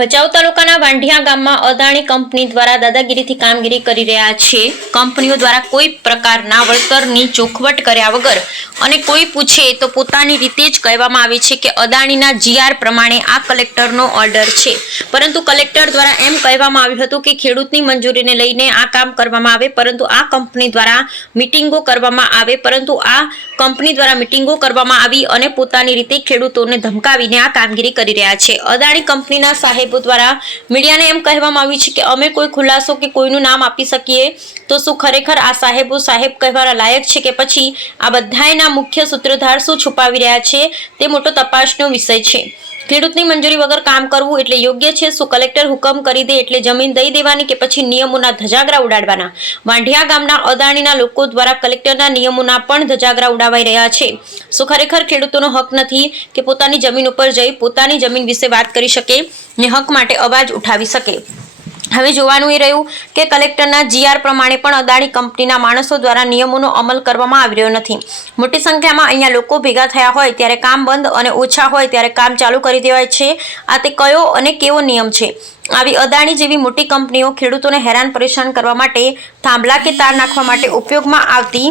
ભચાઉ તાલુકાના વાંઢિયા ગામમાં અદાણી કંપની દ્વારા દાદાગીરીથી કામગીરી કરી રહ્યા છે. કંપનીઓ દ્વારા કોઈ પ્રકારના વળતરની ચોખવટ કર્યા વગર અને કોઈ પૂછે તો પોતાની રીતે જ કહેવામાં આવે છે કે અદાણીના જીઆર પ્રમાણે આ કલેક્ટરનો ઓર્ડર છે. પરંતુ કલેક્ટર દ્વારા એમ કહેવામાં આવ્યું હતું કે ખેડૂતની મંજૂરીને લઈને આ કામ કરવામાં આવે, પરંતુ આ કંપની દ્વારા મિટિંગો કરવામાં આવે, પરંતુ આ કંપની દ્વારા મિટિંગો કરવામાં આવી અને પોતાની રીતે ખેડૂતોને ધમકાવીને આ કામગીરી કરી રહ્યા છે. અદાણી કંપનીના સાહેબો દ્વારા મીડિયાને એમ કહેવામાં આવ્યું છે કે અમે કોઈ ખુલાસો કે કોઈનું નામ આપી શકીએ તો શું ખરેખર આ સાહેબો સાહેબ કહેવાના લાયક છે કે પછી આ બધાયના મુખ્ય સૂત્રધાર શું છુપાવી રહ્યા છે તે મોટો તપાસનો વિષય છે. ખેડૂતની મંજૂરી વગર કામ કરવું એટલે યોગ્ય છે. શું કલેક્ટર હુકમ કરી દે એટલે જમીન દઈ દેવાની કે પછી નિયમોના ધજાગરા ઉડાડવાના? વાંઢિયા ગામના અદાણીના લોકો દ્વારા કલેક્ટરના નિયમોના પણ ધજાગરા ઉડાવાઈ રહ્યા છે. શું ખરેખર ખેડૂતોનો હક નથી કે પોતાની જમીન ઉપર જઈ પોતાની જમીન વિશે વાત કરી શકે ને હક માટે અવાજ ઉઠાવી શકે? હવે જોવાનું એ રહ્યું કે કલેક્ટરના જીઆર પ્રમાણે પણ અદાણી કંપનીના માણસો દ્વારા નિયમોનો અમલ કરવામાં આવી રહ્યો નથી. મોટી સંખ્યામાં અહીંયા લોકો ભેગા થયા હોય ત્યારે કામ બંધ અને ઓછા હોય ત્યારે કામ ચાલુ કરી દેવાય છે. આ તે કયો અને કેવો નિયમ છે? આવી અદાણી જેવી મોટી કંપનીઓ ખેડૂતોને હેરાન પરેશાન કરવા માટે થાંભલા કે તાર નાખવા માટે ઉપયોગમાં આવતી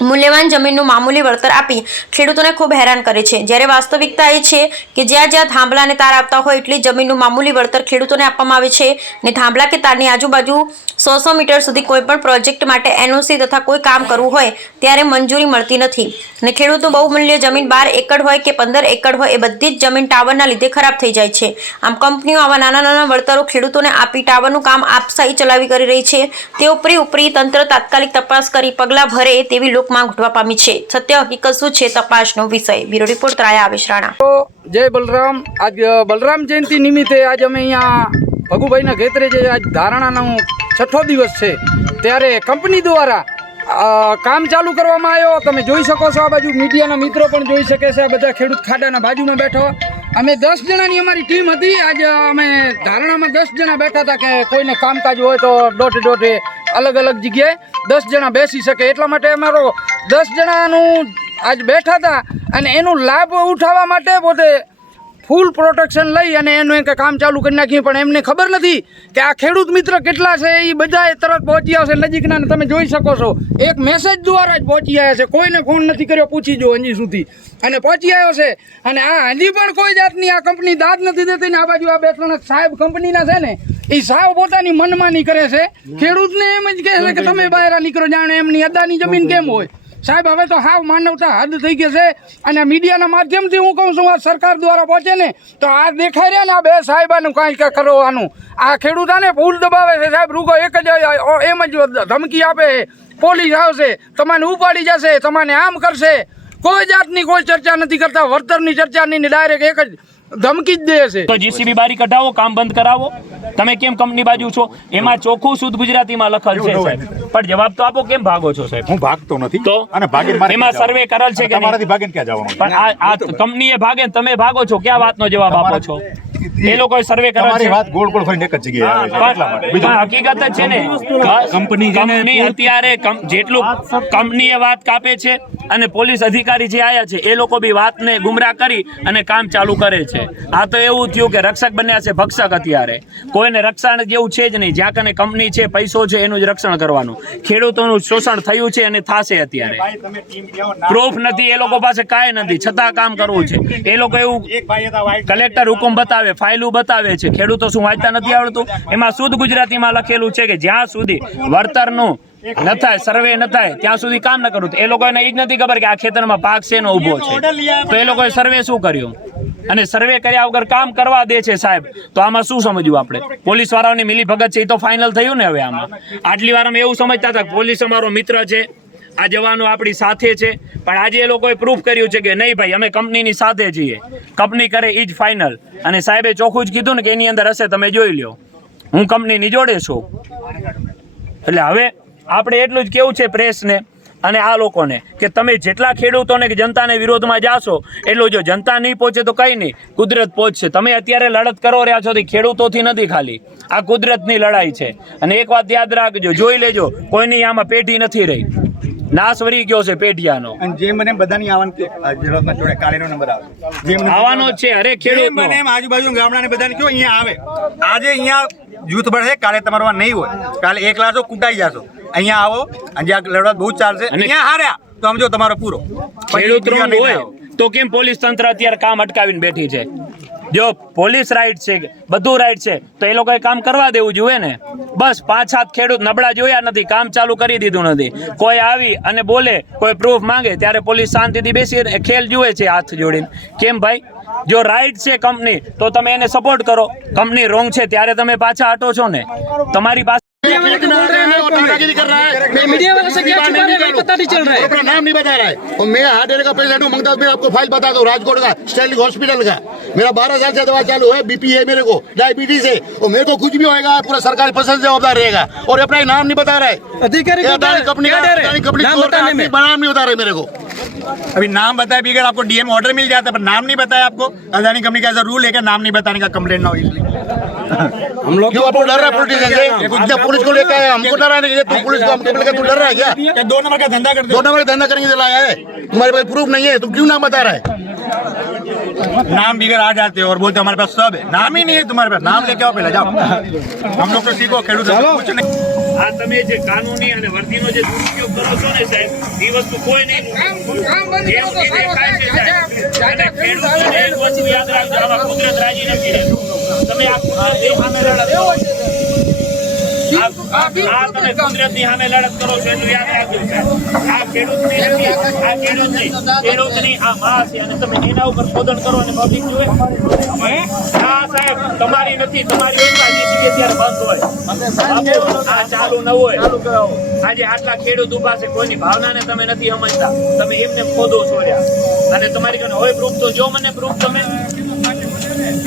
મૂલ્યવાન જમીનનું મામૂલી વળતર આપી ખેડૂતોને ખૂબ હેરાન કરે છે. જ્યારે વાસ્તવિકતા એ છે કે જ્યાં જ્યાં થાંભલા અને તાર આપતા હોય એટલી જમીનનું મામૂલી વળતર ખેડૂતોને આપવામાં આવે છે ને થાંભલા કે તારની આજુબાજુ સો સો મીટર સુધી કોઈ પણ પ્રોજેક્ટ માટે એનઓસી તથા કોઈ કામ કરવું હોય ત્યારે મંજૂરી મળતી નથી. ને ખેડૂતનું બહુમૂલ્ય જમીન બાર એકડ હોય કે પંદર એકડ હોય એ બધી જ જમીન ટાવરના લીધે ખરાબ થઈ જાય છે. આમ કંપનીઓ આવા નાના નાના વળતરો ખેડૂતોને આપી ટાવરનું કામ આપસાઈ ચલાવી કરી રહી છે. તે ઉપરી ઉપરી તંત્ર તાત્કાલિક તપાસ કરી પગલાં ભરે તેવી લોકમાંગ ઉઠવા પામી છે. સત્ય હકીકત શું છે તપાસનો વિષય. બ્યુરો રિપોર્ટ ત્રાયા આવેશ રાણા. જય બલરામ. આજ બલરામ જયંતિ નિમિત્તે આજ અમે અહીંયા ભગુભાઈના ખેતરે જે આજ ધારણાનો છઠ્ઠો દિવસ છે, ત્યારે કંપની દ્વારા કામ ચાલુ કરવામાં આવ્યો. તમે જોઈ શકો છો આ બાજુ મીડિયાના મિત્રો પણ જોઈ શકે છે. આ બધા ખેડૂત ખાડાના બાજુમાં બેઠો. અમે દસ જણાની અમારી ટીમ હતી. આજે અમે ધારણામાં દસ જણા બેઠા હતા કે કોઈને કામકાજ હોય તો દોઢ દોઢે અલગ અલગ જગ્યાએ દસ જણા બેસી શકે. એટલા માટે અમારો દસ જણાનું આજ બેઠા હતા અને એનું લાભ ઉઠાવવા માટે પોતે ફૂલ પ્રોટેક્શન લઈ અને એનું એક કામ ચાલુ કરી નાખ્યું. પણ એમને ખબર નથી કે આ ખેડૂત મિત્ર કેટલા છે એ બધાએ તરત પહોંચી આવશે નજીકના તમે જોઈ શકો છો. એક મેસેજ દ્વારા જ પહોંચી આવ્યા છે. કોઈને ફોન નથી કર્યો, પૂછી જો હજી સુધી. અને પહોંચી આવ્યો છે. અને આ હજી પણ કોઈ જાતની આ કંપની દાદ નથી દેતી ને આ બાજુ આ બે ત્રણ સાહેબ કંપનીના છે ને એ સાવ પોતાની મનમાની કરે છે. ખેડૂતને એમ જ કહે છે કે તમે બહાર નીકળો જાણે એમની અદાની જમીન કેમ હોય? સાહેબ હવે તો હાવ માનવતા હદ થઈ ગઈ છે અને મીડિયાના માધ્યમથી હું કહું છું આ સરકાર દ્વારા પહોંચે ને તો આ દેખાય રહ્યા ને આ બે સાહેબાનું કાંઈ કાંઈ કરવાનું. આ ખેડૂતાને ભૂલ દબાવે છે સાહેબ રૂગો એક જ એમ જ ધમકી આપે પોલીસ આવશે તમાને ઉપાડી જશે તમાને આમ કરશે. કોઈ જાતની કોઈ ચર્ચા નથી કરતા વળતરની ચર્ચા નહીં ડાયરેક્ટ એક જ ધમકી જ દે છે. તો જીસીબી બારી કઢાવો કામ બંધ કરાવો. તમે કેમ કંપની બાજુ છો? એમાં ચોખ્ખું શુદ્ધ ગુજરાતીમાં લખેલ છે સાહેબ. પણ જવાબ તો આપો કેમ ભાગો છો સાહેબ? હું ભાગતો નથી તો અને ભાગે મારે એમાં સર્વે કરેલ છે કે? તમારાથી ભાગે ક્યાં જવાનું? પણ આ આ કંપનીએ ભાગે તમે ભાગો છો. ક્યાં વાતનો જવાબ આપો છો? એ લોકો સર્વે કરેલ તમારી છે. વાત ગોળ ગોળ ફરીને એક જ જગ્યાએ આવે છે. એટલા માટે પણ બીજું? પણ હકીકત જ છે ને. કંપની કંપની અત્યારે જેટલું કંપનીએ વાત કાપે છે અને પોલીસ અધિકારી જે આયા છે એ લોકો બી વાતને ગુમરાહ કરી અને કામ ચાલુ કરે છે. આ તો એવું થયું કે રક્ષક બન્યા છે ભક્ષક અત્યારે. કોઈને રક્ષણ જેવું છે જ નહીં. જ્યાં કને કંપની છે પૈસો છે એનું જ રક્ષણ કરવાનું. ખેડૂતોનું શોષણ થયું છે અને થશે અત્યારે. પ્રૂફ નથી એ લોકો પાસે કાંઈ નથી. છતાં કામ કરવું છે. એ લોકો એવું કલેક્ટર હુકમ બતાવે. ફાઇલું બતાવે છે. ખેડૂતો શું વાંચતા નથી આવડતું? એમાં શુદ્ધ ગુજરાતીમાં લખેલું છે કે જ્યાં સુધી વળતરનું ન થાય, સર્વે ન થાય, ત્યાં સુધી કામ ન કરું. એ લોકોને એ જ નથી ખબર કે આ ખેતરમાં પાક એનો ઊભો છે. તો એ લોકોએ સર્વે શું કર્યું? અને સર્વે કર્યા વગર કામ કરવા દે છે સાહેબ. તો આમાં શું સમજવું આપણે? પોલીસ વાળાઓની મિલી ભગત છે એ તો ફાઇનલ થયું ને હવે આમાં. આટલી વાર અમે એવું સમજતા હતા પોલીસ અમારો મિત્ર છે. આ જવાનો આપણી સાથે છે. પણ આજે એ લોકોએ પ્રૂફ કર્યું છે કે નહીં ભાઈ, અમે કંપનીની સાથે છીએ. કંપની કરે એ ફાઇનલ અને સાહેબે ચોખ્ખું જ કીધું ને કે એની અંદર હશે, તમે જોઈ લ્યો. હું કંપનીની જોડે છું. એટલે હવે આપણે એટલું જ કેવું છે પ્રેસને અને આ લોકોને કે તમે જેટલા ખેડૂતોને કે જનતાને વિરોધમાં જાશો, એટલું જો જનતા નહીં પહોંચે તો કંઈ નહીં. કુદરત પહોંચશે. તમે અત્યારે લડત કરો રહ્યા છો તે ખેડૂતોથી નથી ખાલી. આ કુદરતની લડાઈ છે. અને એક વાત યાદ રાખજો, જોઈ લેજો, કોઈની આમાં પેઢી નથી રહી. નાશ વરી ગયો છે પેઢિયાનો. અને જેમ બને એમ બધાની આવવાનું ઝેરોક્ષના જોડે કાલેનો નંબર આવે. જે આવવાનો છે અરે ખેડૂત. મને એમ આજુબાજુ ગામડાને બધાને કયો અહીંયા આવે. આજે અહીંયા જૂથ બળે કાલે તમારો નહીં હોય. કાલે એકલા છો કૂટાઈ જાશો. અહીંયા આવો અને જ્યાં લડત બહુ ચાલશે અહીંયા હાર્યા. તો સમજો તમારો પૂરો. ખેડૂત હોય તો કેમ પોલીસ તંત્ર અત્યારે કામ અટકાવીને બેઠી છે? જો પોલીસ રાઈટ છે, બધું રાઈટ છે, તો એ લોકોએ કામ કરવા દેવું જોઈએ ને? બસ, પાંચ સાત ખેડૂત નબળા જોયા નથી, કામ ચાલુ કરી દીધું નથી. કોઈ આવી અને બોલે, કોઈ પ્રૂફ માંગે, ત્યારે પોલીસ શાંતિથી બેસી ખેલ જુએ છે હાથ જોડીને. કેમ ભાઈ? જો રાઈટ છે કંપની તો તમે એને સપોર્ટ કરો. કંપની રોંગ છે, ત્યારે તમે પાછા હટો છો ને? તમારી પાસે दादागिरी कर रहा है। मीडिया वाले से क्या छुपा रहे हैं पता नहीं चल रहा है। अपना नाम नहीं बता रहा है। और मैं हार्ट एयर का पेशेंट हूँ मंगता आपको फ़ाइल बता दो राजकोट का स्टैलिक हॉस्पिटल का। मेरा बारह साल से दवा चालू है बीपी है मेरे को डायबिटीज़ है। और मेरे को कुछ भी होगा पूरा सरकारी प्रशासन जवाबदार रहेगा। और अपना नाम नहीं बता रहा है। अधिकारी कंपनी का कंपनी। नाम नहीं बता रहे मेरे को। अभी नाम बताए बगैर आपको डीएम ऑर्डर मिल जाता है पर नाम नहीं बताया आपको अदानी कंपनी का ऐसा रूल है कि नाम नहीं बताने का कंप्लेंट ना हो इसलिए। हम लोग क्यों आपको डर रहा है पोलिटिशियन से? क्या पुलिस को लेकर आए हमको डरा नहीं कि तुम पुलिस को हमको लेकर तू डर रहा है क्या? क्या दो नंबर का धंधा करते दो हो नंबर धंधा करने के लिए लाया है। तुम्हारे पास प्रूफ नहीं है तुम क्यों नाम बता रहा है? नाम बिगड़ आ जाते हो और बोलते हमारे पास सब है नाम ही नहीं है तुम्हारे पास नाम लेके आओ पहले जाओ। हम लोग तो सीखो खेडूत से कुछ नहीं। આ તમે જે કાનૂની અને વર્દીનો જે દુરુપયોગ કરો છો ને સાહેબ એ વસ્તુ કોઈ નહીં ખેડૂતોને એક વસ્તુ યાદ રાખજો આમાં કુદરત રાજી નથી રહેતું. તમે આ કુદરત સામે. આજે આટલા ખેડૂત ઊભા છે, કોઈની ભાવનાને તમે નથી સમજતા. તમે એમને ખોદો છો અને તમારી કને હોય પ્રૂફ તો જો મને પ્રૂફ તમે.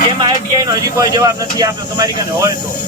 એમ આઈટીઆઈ નો હજી કોઈ જવાબ નથી આપ્યો. તમારી કને હોય તો.